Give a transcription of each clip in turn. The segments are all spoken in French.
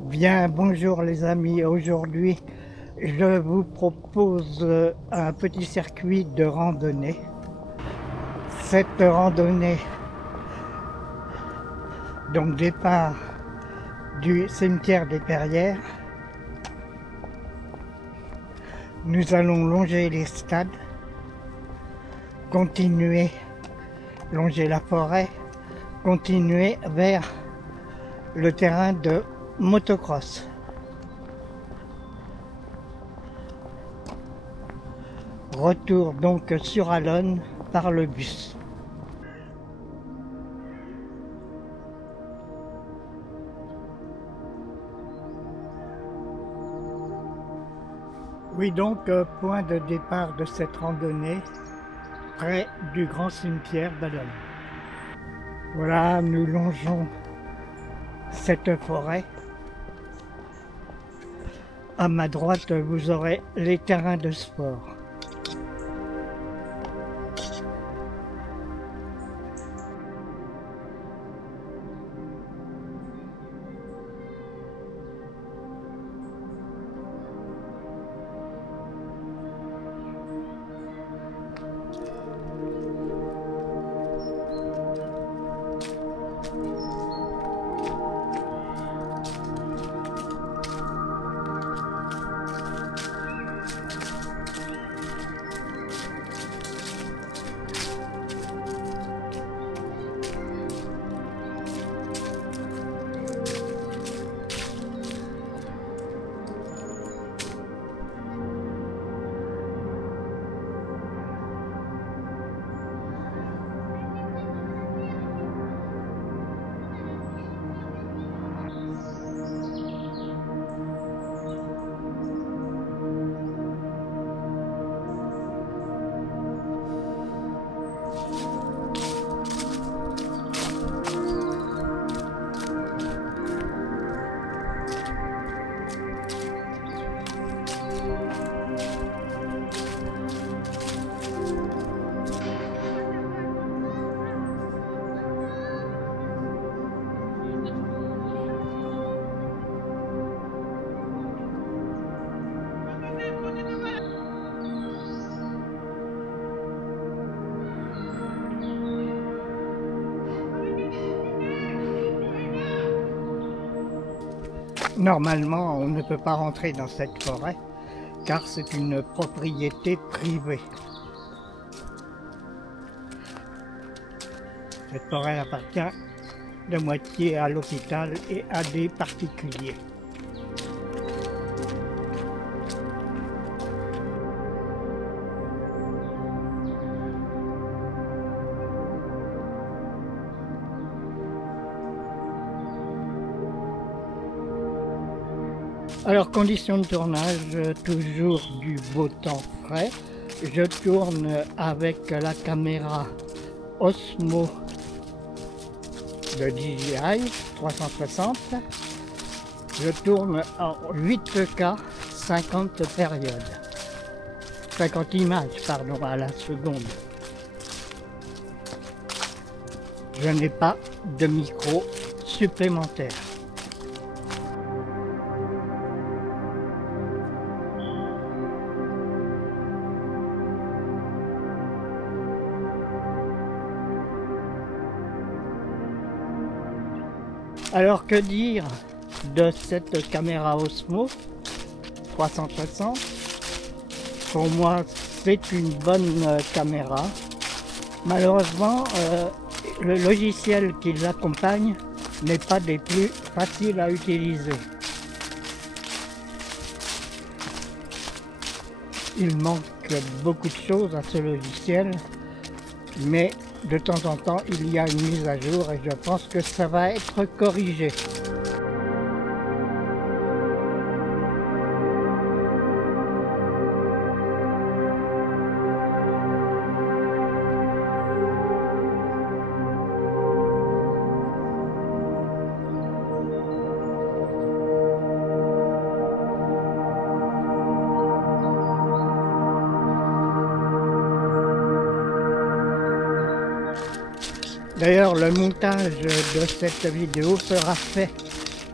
Bien, bonjour les amis. Aujourd'hui, je vous propose un petit circuit de randonnée. Cette randonnée, donc départ du cimetière des Perrières. Nous allons longer les stades, continuer, longer la forêt, continuer vers le terrain de motocross. Retour donc sur Allonne par le bus. Oui, donc point de départ de cette randonnée, près du grand cimetière d'Allonne. Voilà, nous longeons cette forêt. À ma droite, vous aurez les terrains de sport. Normalement, on ne peut pas rentrer dans cette forêt car c'est une propriété privée. Cette forêt appartient de moitié à l'hôpital et à des particuliers. Alors, conditions de tournage, toujours du beau temps frais. Je tourne avec la caméra Osmo de DJI 360. Je tourne en 8K 50 périodes. 50 images, pardon, à la seconde. Je n'ai pas de micro supplémentaire. Alors que dire de cette caméra Osmo 360? Pour moi, c'est une bonne caméra. Malheureusement, le logiciel qui l'accompagne n'est pas des plus faciles à utiliser. Il manque beaucoup de choses à ce logiciel, mais de temps en temps, il y a une mise à jour et je pense que ça va être corrigé. D'ailleurs, le montage de cette vidéo sera fait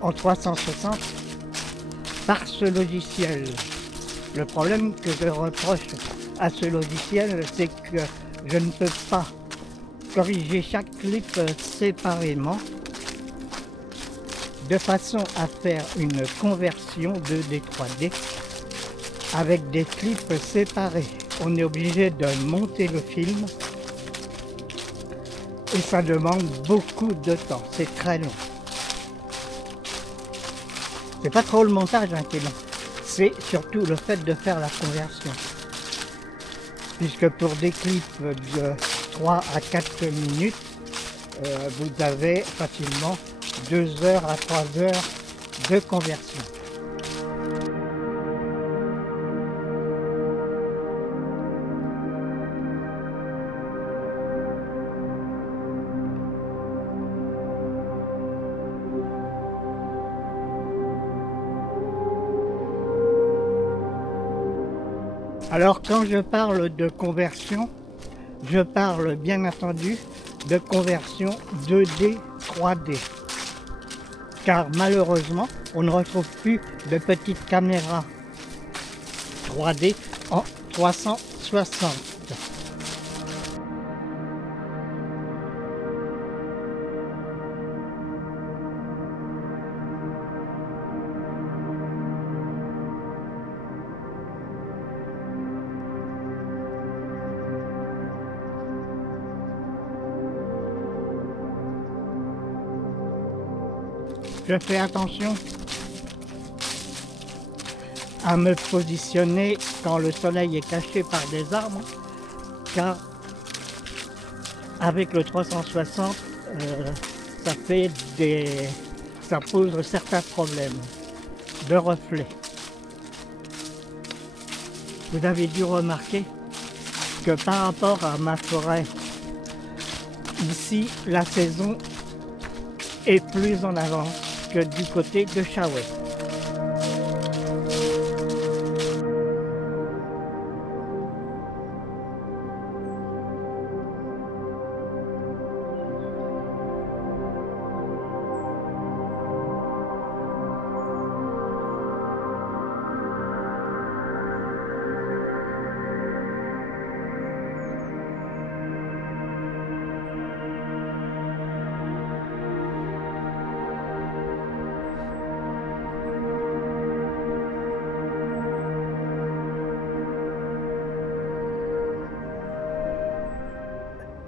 en 360 par ce logiciel. Le problème que je reproche à ce logiciel, c'est que je ne peux pas corriger chaque clip séparément de façon à faire une conversion 2D 3D avec des clips séparés. On est obligé de monter le film et ça demande beaucoup de temps, c'est très long. C'est pas trop le montage qui est long, c'est surtout le fait de faire la conversion. Puisque pour des clips de 3 à 4 minutes, vous avez facilement 2 heures à 3 heures de conversion. Alors quand je parle de conversion, je parle bien entendu de conversion 2D 3D. Car malheureusement, on ne retrouve plus de petites caméras 3D en 360. Je fais attention à me positionner quand le soleil est caché par des arbres, car avec le 360, ça pose certains problèmes de reflets. Vous avez dû remarquer que par rapport à ma forêt, ici la saison est plus en avance que du côté de Chaouet.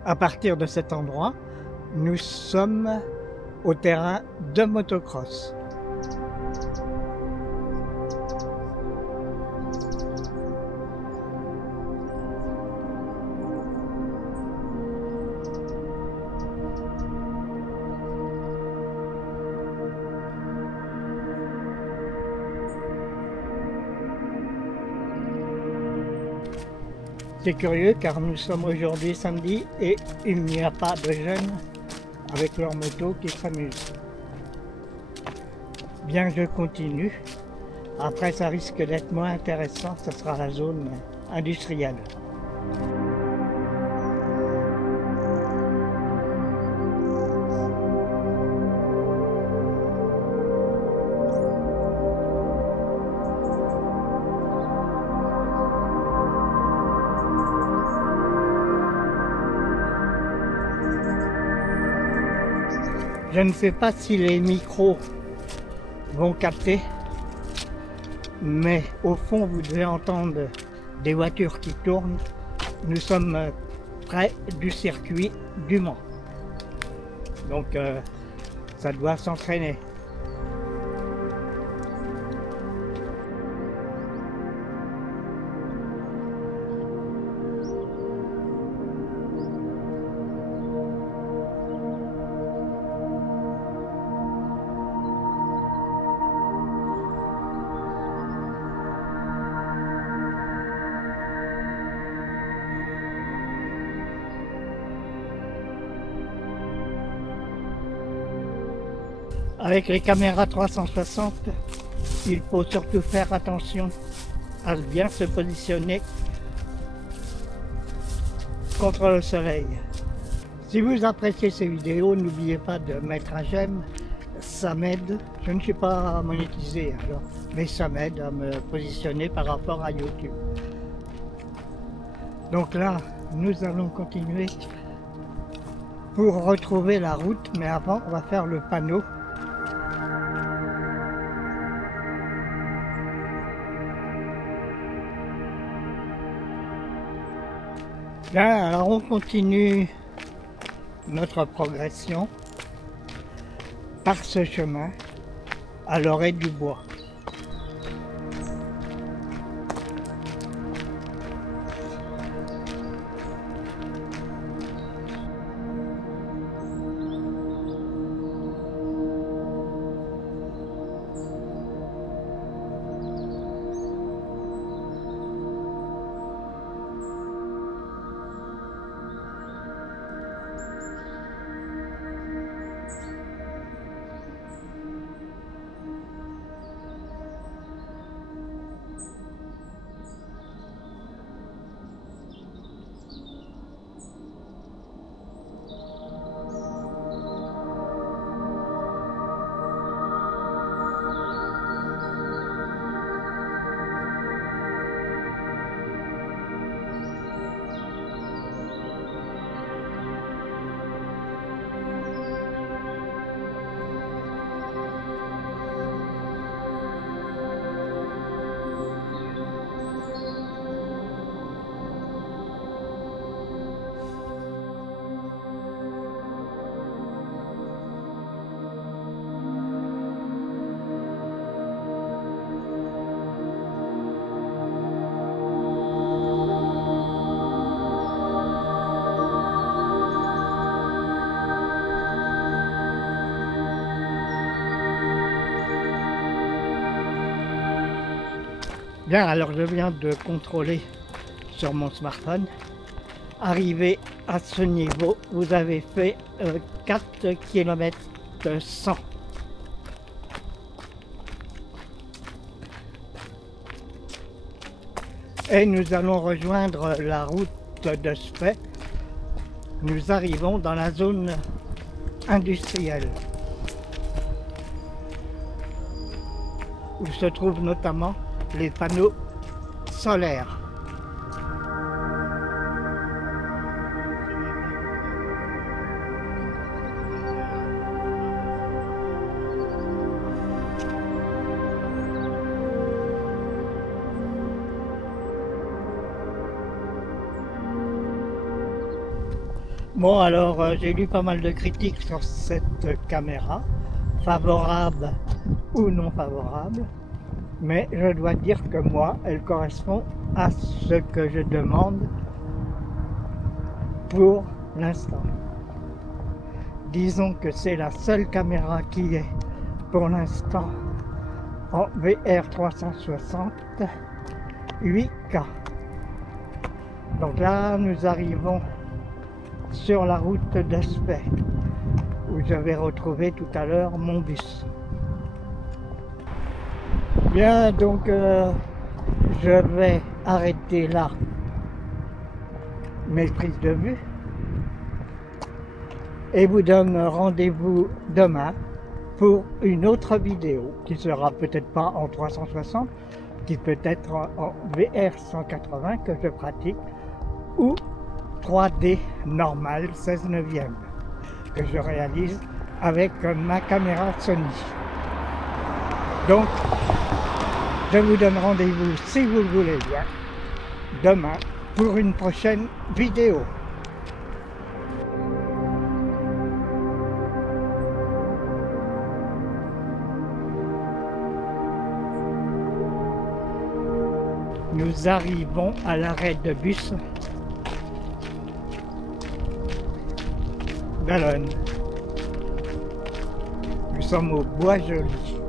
À partir de cet endroit, nous sommes au terrain de motocross. C'est curieux car nous sommes aujourd'hui samedi et il n'y a pas de jeunes avec leur moto qui s'amusent. Bien que je continue, après ça risque d'être moins intéressant, ce sera la zone industrielle. Je ne sais pas si les micros vont capter, mais au fond vous devez entendre des voitures qui tournent. Nous sommes près du circuit du Mans, donc ça doit s'entraîner. Avec les caméras 360, il faut surtout faire attention à bien se positionner contre le soleil. Si vous appréciez ces vidéos, n'oubliez pas de mettre un j'aime, ça m'aide. Je ne suis pas monétisé alors, mais ça m'aide à me positionner par rapport à YouTube. Donc là, nous allons continuer pour retrouver la route, mais avant, on va faire le panneau. Bien, alors on continue notre progression par ce chemin à l'orée du bois. Bien, alors je viens de contrôler sur mon smartphone. Arrivé à ce niveau, vous avez fait 4 km 100. Et nous allons rejoindre la route de Spey. Nous arrivons dans la zone industrielle, où se trouvent notamment les panneaux solaires. Bon, alors j'ai lu pas mal de critiques sur cette caméra, favorables ou non favorables. Mais je dois dire que moi, elle correspond à ce que je demande pour l'instant. Disons que c'est la seule caméra qui est pour l'instant en VR 360 8K. Donc là, nous arrivons sur la route de Spey, où j'avais retrouvé tout à l'heure mon bus. Bien, donc je vais arrêter là mes prises de vue et vous donne rendez-vous demain pour une autre vidéo qui sera peut-être pas en 360, qui peut être en VR 180 que je pratique, ou 3D normal 16/9 que je réalise avec ma caméra Sony. Donc je vous donne rendez-vous, si vous le voulez bien, demain pour une prochaine vidéo. Nous arrivons à l'arrêt de bus d'Allonnes. Nous sommes au Bois Joli.